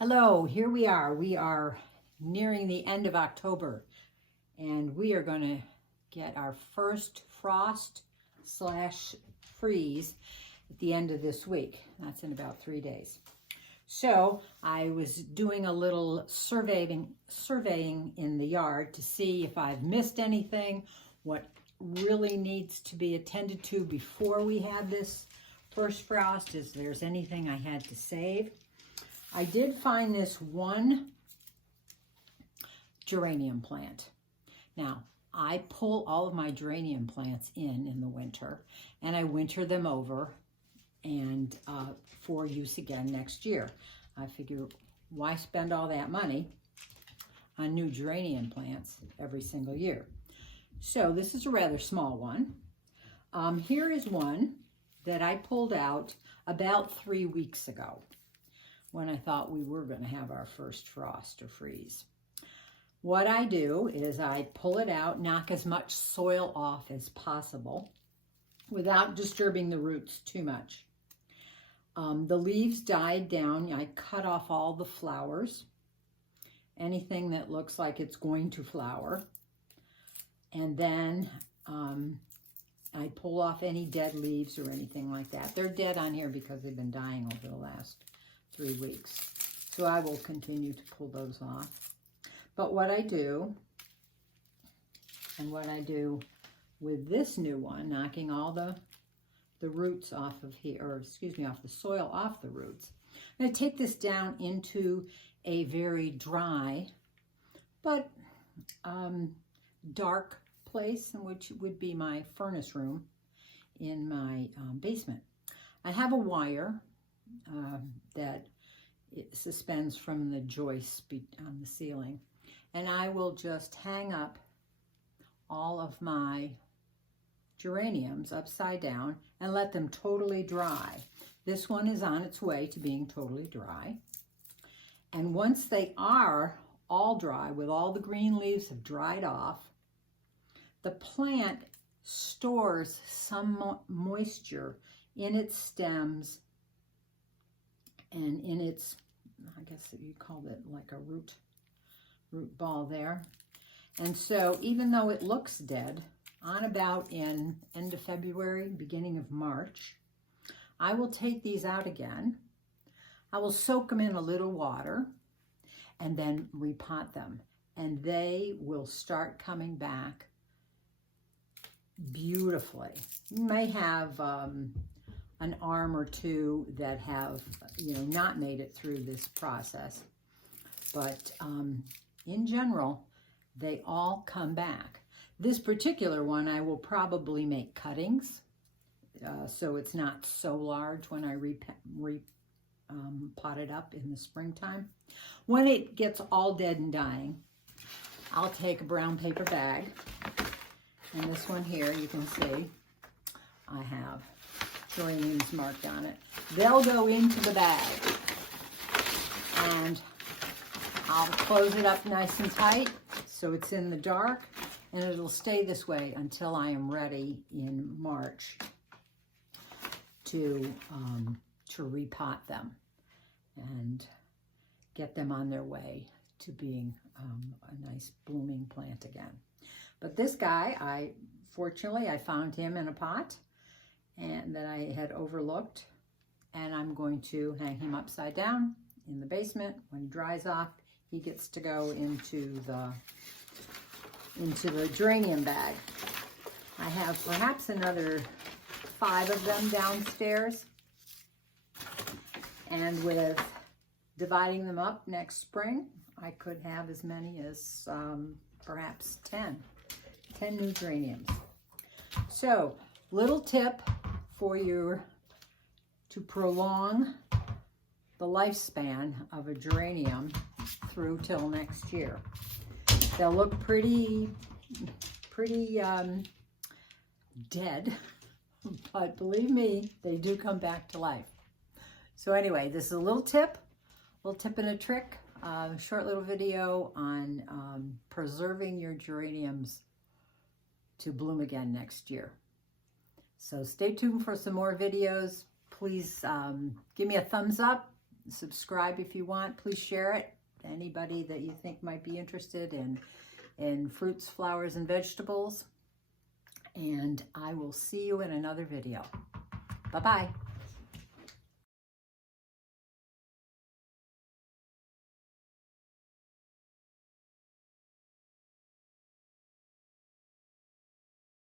Hello, here we are. We are nearing the end of October, and we are going to get our first frost / freeze at the end of this week. That's in about 3 days. So I was doing a little surveying in the yard to see if I've missed anything, what really needs to be attended to before we have this first frost, if there's anything I had to save. I did find this one geranium plant. Now, I pull all of my geranium plants in the winter, and I winter them over and for use again next year. I figure, why spend all that money on new geranium plants every single year? So this is a rather small one. Here is one that I pulled out about 3 weeks ago, when I thought we were going to have our first frost or freeze. What I do is I pull it out, knock as much soil off as possible without disturbing the roots too much. The leaves died down. I cut off all the flowers, anything that looks like it's going to flower. And then I pull off any dead leaves or anything like that. They're dead on here because they've been dying over the last 3 weeks. So I will continue to pull those off. But what I do, and what I do with this new one, knocking all the roots off of here, or excuse me, off the soil off the roots, I'm going to take this down into a very dry but dark place, in which would be my furnace room in my basement. I have a wire that it suspends from the joist on the ceiling, and I will just hang up all of my geraniums upside down and let them totally dry. This one is on its way to being totally dry, and once they are all dry, with all the green leaves have dried off, the plant stores some moisture in its stems and in its, I guess you called it like a root ball there. And so even though it looks dead, on about in end of February, beginning of March, I will take these out again. I will soak them in a little water and then repot them, and they will start coming back beautifully. You may have an arm or two that have, not made it through this process, but in general, they all come back. This particular one, I will probably make cuttings, so it's not so large when I pot it up in the springtime. When it gets all dead and dying, I'll take a brown paper bag, and this one here, you can see, I have geraniums marked on it. They'll go into the bag, and I'll close it up nice and tight so it's in the dark, and it'll stay this way until I am ready in March to repot them and get them on their way to being a nice blooming plant again. But this guy, fortunately I found him in a pot and that I had overlooked, and I'm going to hang him upside down in the basement. When he dries off, he gets to go into the geranium bag. I have perhaps another 5 of them downstairs, and with dividing them up next spring, I could have as many as perhaps 10 new geraniums. So, little tip for you to prolong the lifespan of a geranium through till next year. They'll look pretty dead, but believe me, they do come back to life. So anyway, this is a little tip and a trick, short little video on preserving your geraniums to bloom again next year. So stay tuned for some more videos. Please give me a thumbs up Subscribe if you want. Please share it to anybody that you think might be interested in fruits, flowers, and vegetables. And I will see you in another video. Bye-bye.